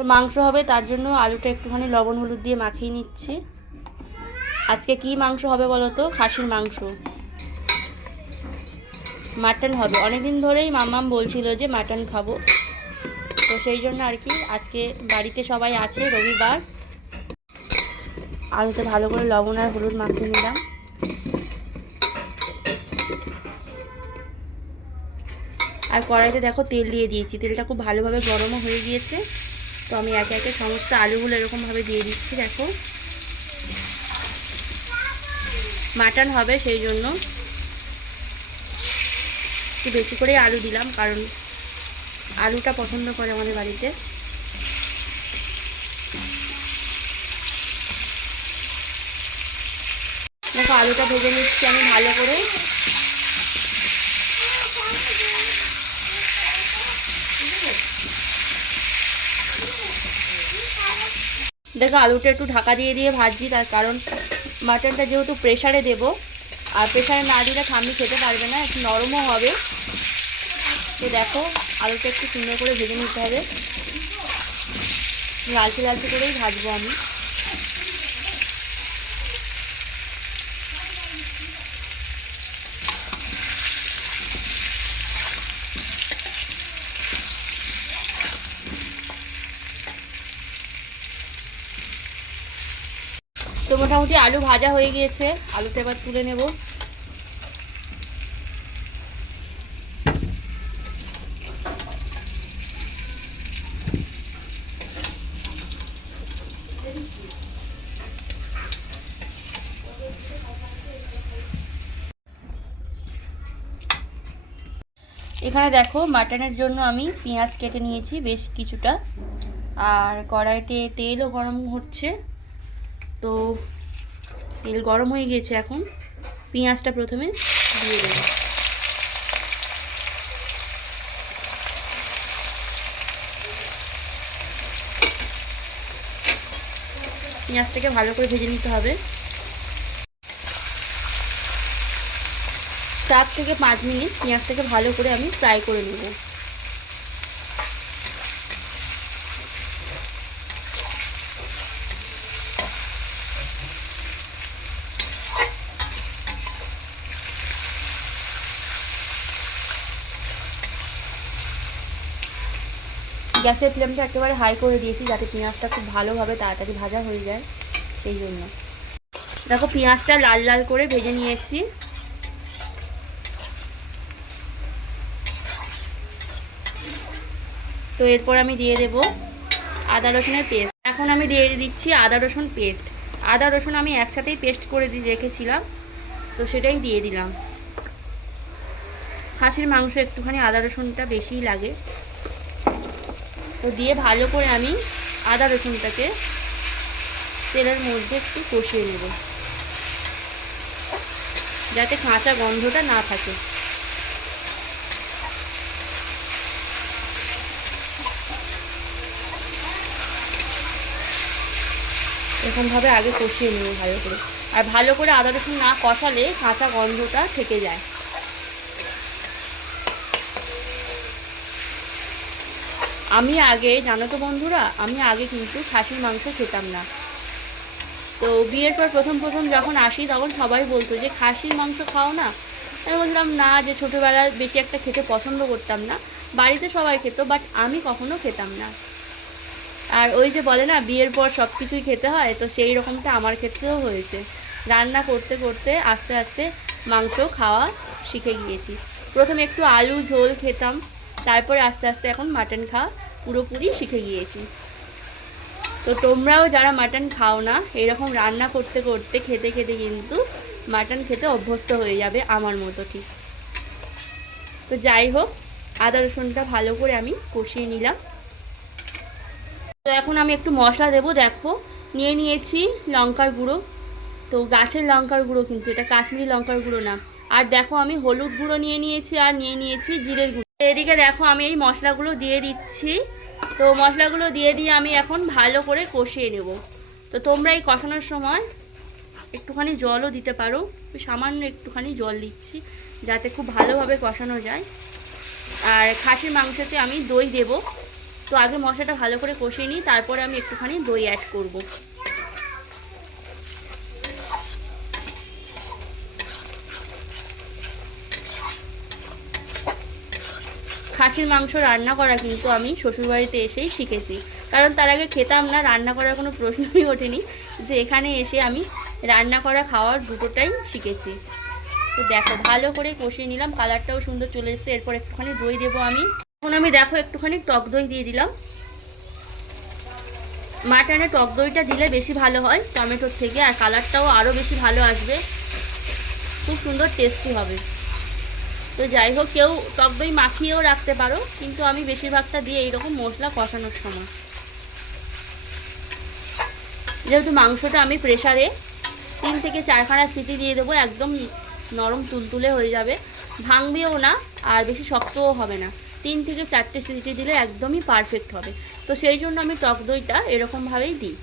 তো মাংস হবে, তার জন্য আলুটা একটুখানি লবণ হলুদ দিয়ে মাখিয়ে নিচ্ছি। আজকে কি মাংস হবে বলো তো? খাসির মাংস। মাটন হবে। অনেকদিন ধরেই মামাম বলছিল যে মাটন খাব। তো সেই জন্য আর কি, আজকে বাড়িতে সবাই আছে রবিবার। আলুতে ভালো করে লবণ আর হলুদ মাখিয়ে নিলাম। আর কড়াইতে দেখো তেল দিয়ে দিয়েছি। তেলটা খুব ভালোভাবে গরমও হয়ে গিয়েছে। তো আমি একে একে সমস্ত আলুগুলো এরকমভাবে দিয়ে দিচ্ছি, দেখো। মাটন হবে সেই জন্য। একটু বেশি করেই আলু দিলাম, কারণ আলুটা পছন্দ করে আমাদের বাড়িতে। দেখো, আলুটা ভেজে নিচ্ছি আমি ভালো করে। দেখো, আলুটা একটু ঢাকা দিয়ে দিয়ে ভাজছি, তার কারণ মাটনটা যেহেতু প্রেশারে দেব, আর প্রেশারে না দিলে ঠাম্মি খেতে পারবে না, একটু নরমও হবে। তো দেখো, আলুটা একটু সুন্দর করে ভেজে নিতে হবে। লালচে লালচে করেই ভাজবো আমি। মোটামুটি আলু ভাজা হয়ে গিয়েছে। আলুটা এবার তুলে নেব। এখানে দেখো, মাটনের জন্য আমি পেঁয়াজ কেটে নিয়েছি বেশ কিছুটা। আর কড়াইতে তেলও গরম হচ্ছে। তো তেল গরম হয়ে গিয়েছে এখন। পেঁয়াজটা প্রথমে দিয়ে দেবো। পেঁয়াজটাকে ভালো করে ভেজে নিতে হবে। চার থেকে পাঁচ মিনিট পেঁয়াজটাকে ভালো করে আমি ফ্রাই করে নেব। গ্যাসের ফ্লেমটা একেবারে হাই করে দিয়েছি যাতে পেঁয়াজটা খুব ভালোভাবে তাড়াতাড়ি ভাজা হয়ে যায়, সেই জন্য। দেখো, পেঁয়াজটা লাল লাল করে ভেজে নিয়ে নিয়েছি। তো এরপর আমি দিয়ে দেব আদা রসুনের পেস্ট। এখন আমি দিয়ে দিচ্ছি আদা রসুন পেস্ট। আদা রসুন আমি একসাথেই পেস্ট করে দিয়ে রেখেছিলাম, তো সেটাই দিয়ে দিলাম। খাসির মাংস একটুখানি আদা রসুনটা বেশিই লাগে। তো দিয়ে ভালো করে আমি আদা রসুনটাকে তেলের মধ্যে একটু কষিয়ে নেব। যাতে কাঁচা গন্ধটা না থাকে। এরকমভাবে আগে কষিয়ে নেব ভালো করে। আর ভালো করে আদা রসুন না কষালে কাঁচা গন্ধটা থেকে যায়। আমি আগে, জানো তো বন্ধুরা, আমি আগে কিন্তু খাসির মাংস খেতাম না। তো বিয়ের পর প্রথম প্রথম যখন আসি, তখন সবাই বলতো যে, খাসির মাংস খাও না? আমি বললাম না, যে ছোটোবেলায় বেশি একটা খেতে পছন্দ করতাম না। বাড়িতে সবাই খেত, বাট আমি কখনো খেতাম না। আর ওই যে বলে না, বিয়ের পর সব কিছুই খেতে হয়, তো সেই রকমটা আমার ক্ষেত্রেও হয়েছে। রান্না করতে করতে আস্তে আস্তে মাংস খাওয়া শিখে গিয়েছি। প্রথমে একটু আলু ঝোল খেতাম, তারপরে আস্তে আস্তে এখন মাটন খাওয়া পুরোপুরি শিখে গিয়েছি। তো তোমরাও যারা মাটন খাও না, এরকম রান্না করতে করতে, খেতে খেতে কিন্তু মাটন খেতে অভ্যস্ত হয়ে যাবে আমার মতো ঠিক। তো যাই হোক, আদা রসুনটা ভালো করে আমি কষিয়ে নিলাম। তো এখন আমি একটু মশলা দেবো, দেখো। নিয়ে নিয়েছি লঙ্কার গুঁড়ো। তো গাছের লঙ্কার গুঁড়ো কিন্তু, এটা কাশ্মীরি লঙ্কার গুঁড়ো না। আর দেখো আমি হলুদ গুঁড়ো নিয়ে নিয়েছি আর নিয়ে নিয়েছি জিরের গুঁড়ো। এদিকে দেখো আমি এই মশলাগুলো দিয়ে দিচ্ছি। তো মশলাগুলো দিয়ে দিয়ে আমি এখন ভালো করে কষিয়ে নেব। তো তোমরা এই কষানোর সময় একটুখানি জলও দিতে পারো। সামান্য একটুখানি জল দিচ্ছি যাতে খুব ভালোভাবে কষানো যায়। আর খাসির মাংসতে আমি দই দেব। তো আগে মশলাটা ভালো করে কষিয়ে নিই, তারপরে আমি একটুখানি দই অ্যাড করব। খাসির মাংস রান্না করা কিন্তু আমি শ্বশুরবাড়িতে এসেই শিখেছি। কারণ তার আগে খেতাম না, রান্না করার কোনো প্রশ্নই ওঠেনি। যে এখানে এসে আমি রান্না করা খাওয়ার দুটোটাই শিখেছি। তো দেখো, ভালো করে কষিয়ে নিলাম, কালারটাও সুন্দর চলে এসছে। এরপর একটুখানি দই দেবো আমি। এখন আমি দেখো, একটুখানি টক দই দিয়ে দিলাম। মাটনে টক দইটা দিলে বেশি ভালো হয়, টমেটোর থেকে, আর কালারটাও আরও বেশি ভালো আসবে। খুব সুন্দর টেস্টি হবে। তো যাই হোক, কেউ টক দই মাখিয়েও রাখতে পারো, কিন্তু আমি বেশিরভাগটা দিয়ে এইরকম মশলা কষানোর সময়। যেহেতু মাংসটা আমি প্রেশারে তিন থেকে চারখানা সিটি দিয়ে দেবো, একদম নরম তুলতুলে হয়ে যাবে। ভাঙবেও না, আর বেশি শক্তও হবে না। তিন থেকে চারটে সিটি দিলে একদমই পারফেক্ট হবে। তো সেই জন্য আমি টক দইটা এরকমভাবেই দিই।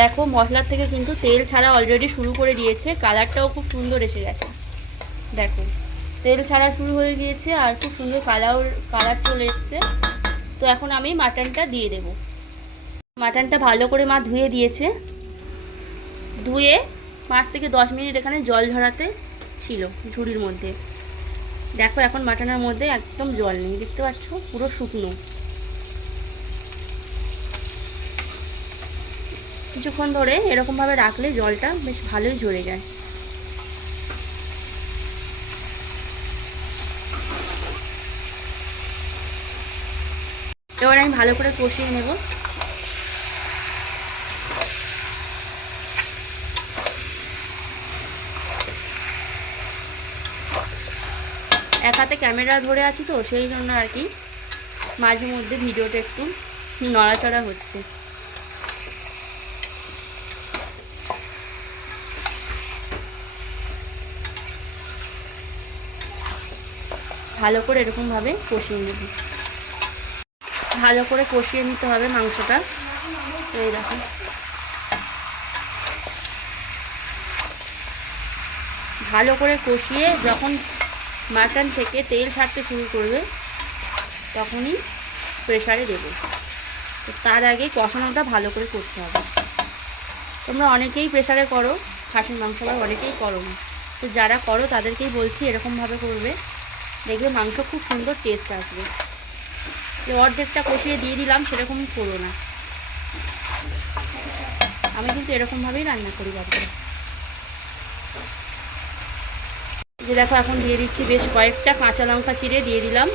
দেখো, মশলার থেকে কিন্তু তেল ছাড়া অলরেডি শুরু করে দিয়েছে কালারটাও খুব সুন্দর এসে গেছে। দেখো, তেল ছাড়া শুরু হয়ে গিয়েছে আর খুব সুন্দর কালার কালার চলে এসছে। তো এখন আমি মাটনটা দিয়ে দেব। মাটনটা ভালো করে মা ধুয়ে দিয়েছে। ধুয়ে পাঁচ থেকে দশ মিনিট এখানে জল ঝরাতে ছিল ঝুড়ির মধ্যে। দেখো, এখন মাটনের মধ্যে একদম জল নেই, দেখতে পাচ্ছ? পুরো শুকনো। কিছুক্ষণ ধরে এরকমভাবে রাখলে জলটা বেশ ভালোই ঝরে যায়। এবার আমি ভালো করে কষিয়ে নেব। এক হাতে ক্যামেরা ধরে আছি তো, সেই জন্য আর কি মাঝে মধ্যে ভিডিওটা একটু নড়াচড়া হচ্ছে। ভালো করে এরকমভাবে কষিয়ে নেব। ভালো করে কষিয়ে নিতে হবে মাংসটা। এই দেখো। ভালো করে কষিয়ে যখন মাটন থেকে তেল ছাড়তে শুরু করবে, তখনই প্রেশারে দেবো। তো তার আগে কষানোটা ভালো করে করতে হবে। তোমরা অনেকেই প্রেশারে করো, খাসির মাংস আবার অনেকেই করো না। তো যারা করো, তাদেরকেই বলছি এরকমভাবে করবে। দেখবে মাংস খুব সুন্দর টেস্ট আসবে। যে অর্ধেকটা কষিয়ে দিয়ে দিলাম, সেরকম করো না। আমি কিন্তু এরকমভাবেই রান্না করি বাড়িতে। যে দেখো, এখন দিয়ে দিচ্ছি বেশ কয়েকটা কাঁচা লঙ্কা চিড়ে দিয়ে দিলাম।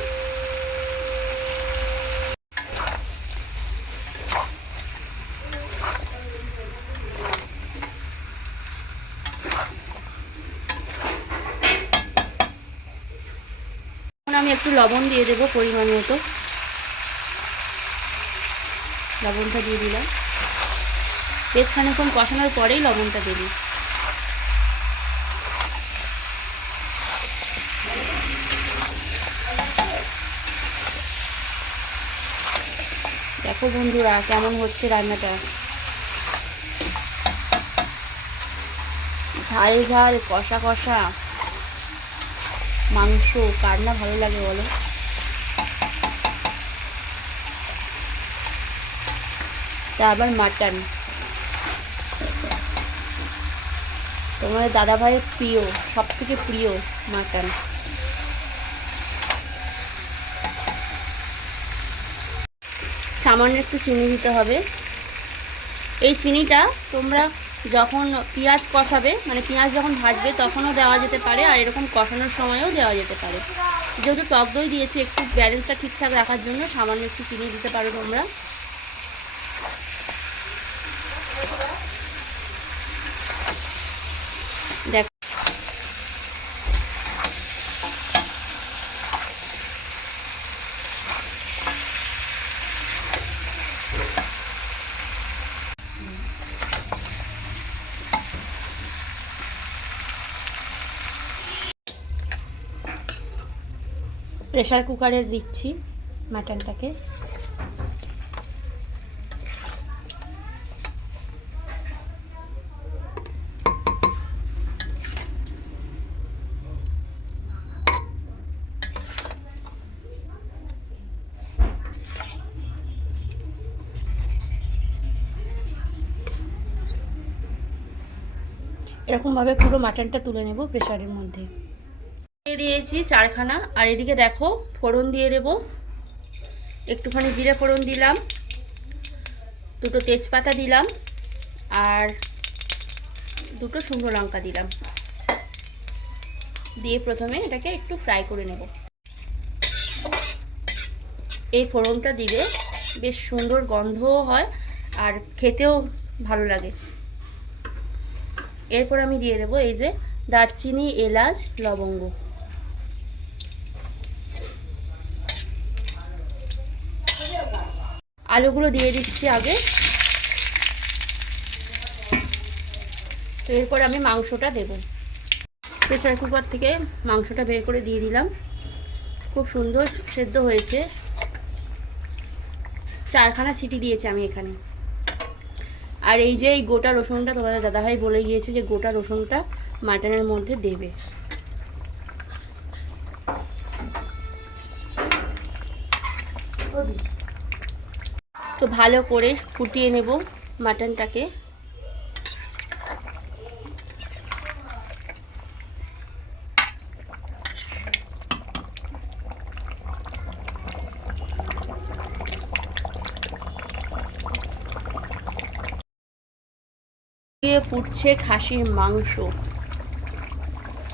একটু লবণ দিয়ে দেবো পরিমাণ মতো। লবণটা দিয়ে দিলাম। বেশ খানিক্ষণ কষানোর পরেই লবণটা দিলি দেখো বন্ধুরা কেমন হচ্ছে রান্নাটা। ঝাল ঝাল, কষা কষা। মাংস, কার না ভালো লাগে বলো? আবার মাটন তোমার দাদা ভাইয়ের প্রিয় সব থেকে প্রিয় মাটন সামান্য একটু চিনি দিতে হবে। এই চিনিটা তোমরা যখন পেঁয়াজ কষাবে মানে পেঁয়াজ যখন ভাজবে তখনও দেওয়া যেতে পারে আর এরকম কষানোর সময়ও দেওয়া যেতে পারে। যেহেতু টক দই দিয়েছি, একটু ব্যালেন্সটা ঠিকঠাক রাখার জন্য সামান্য একটু চিনি দিতে পারো তোমরা। প্রেশার কুকারে দিচ্ছি মাটনটাকে এরকমভাবে পুরো মাটনটা তুলে নেব প্রেশারের মধ্যে। দিয়েছি চারখানা। আর এদিকে দেখো, ফোড়ন দিয়ে দেব। একটুখানি জিরে ফোড়ন দিলাম। দুটো তেজপাতা দিলাম। আর দুটো শুকনো লঙ্কা দিলাম। দিয়ে প্রথমে এটাকে একটু ফ্রাই করে নেব। এই ফোড়নটা দিলে বেশ সুন্দর গন্ধও হয় আর খেতেও ভালো লাগে। এরপর আমি দিয়ে দেবো এই যে দারচিনি, এলাচ, লবঙ্গ। আলুগুলো দিয়ে দিচ্ছি আগে। এরপর আমি মাংসটা দেব। প্রেসার কুকার থেকে মাংসটা বের করে দিয়ে দিলাম। খুব সুন্দর সেদ্ধ হয়েছে। চারখানা সিটি দিয়েছি আমি এখানে। আর এই যে এই গোটা রসুনটা তোমাদের দাদাভাই বলে গিয়েছে যে গোটা রসুনটা মাটনের মধ্যে দেবে। তো ভালো করে ফুটিয়ে নেব মাটনটাকে। ফুটছে খাসির মাংস।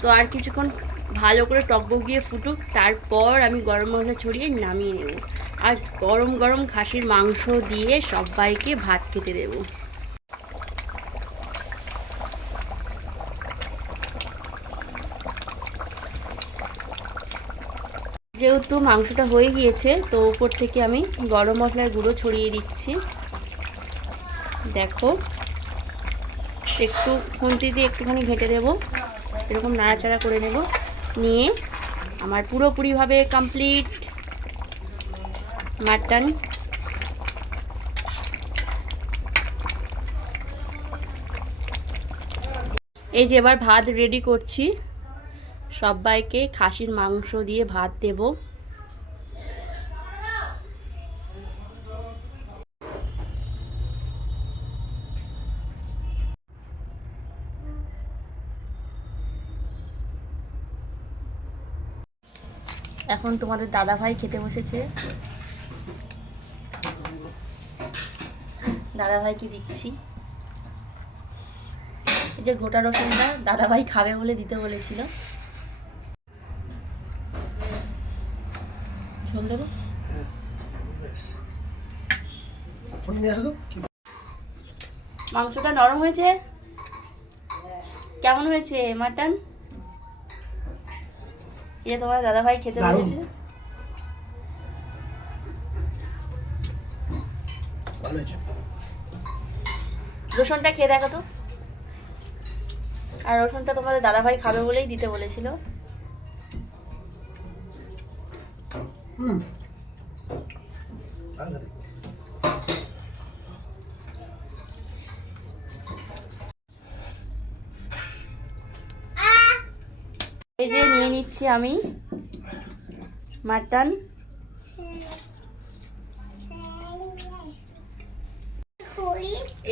তো আর কিছুক্ষণ ভালো করে টকবক দিয়ে ফুটুক, তারপর আমি গরম মশলা ছড়িয়ে নামিয়ে নেব। আর গরম গরম খাসির মাংস দিয়ে সবাইকে ভাত খেতে দেব। যেহেতু মাংসটা হয়ে গিয়েছে, তো উপর থেকে আমি গরম মশলার গুঁড়ো ছড়িয়ে দিচ্ছি। দেখো, একটু খুন্তি দিয়ে একটুখানি ঘেঁটে দেবো। এরকম নাড়াচাড়া করে নেব। নিয়ে আমার পুরোপুরিভাবে কমপ্লিট মাটন এই যে এবার ভাত রেডি করছি। সবাইকে খাসির মাংস দিয়ে ভাত দেবো। এখন তোমাদের দাদা ভাই খেতে বসেছে। দাদা ভাইকে দিচ্ছি। এই যে গোটা রসুনটা দাদা ভাই খাবে বলে দিতে বলেছিল। মাংসটা নরম হয়েছে? কেমন হয়েছে মাটন? এটা তোমার দাদা ভাই খেতে হয়েছে রসুনটা খেয়ে দেখো তো আর রসুনটা তোমাদের দাদা ভাই খাবে বলেই দিতে বলেছিল হুম এই যে নিয়ে নিচ্ছি আমি মাটন।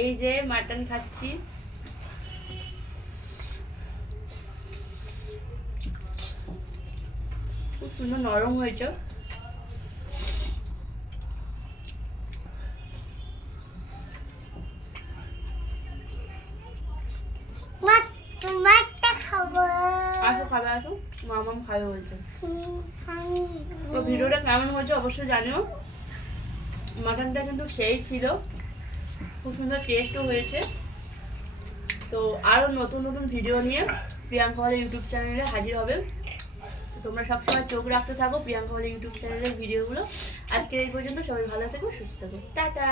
এই যে মাটন খাচ্ছি। খুব সুন্দর নরম হয়েছে। আসো খাবে আসো। মামাম খাবে বলছে। তো ভিডিওটা কেমন হয়েছে অবশ্যই জানিও। মাটনটা কিন্তু সেই ছিল। খুব সুন্দর টেস্টও হয়েছে। তো আরও নতুন নতুন ভিডিও নিয়ে প্রিয়াঙ্কা হলে ইউটিউব চ্যানেলে হাজির হবে। তোমরা সবসময় চোখ রাখতে থাকো প্রিয়াঙ্কা হলে ইউটিউব চ্যানেলের ভিডিওগুলো। আজকে এই পর্যন্ত সবাই ভালো থেকো সুস্থ থাকো। টাটা!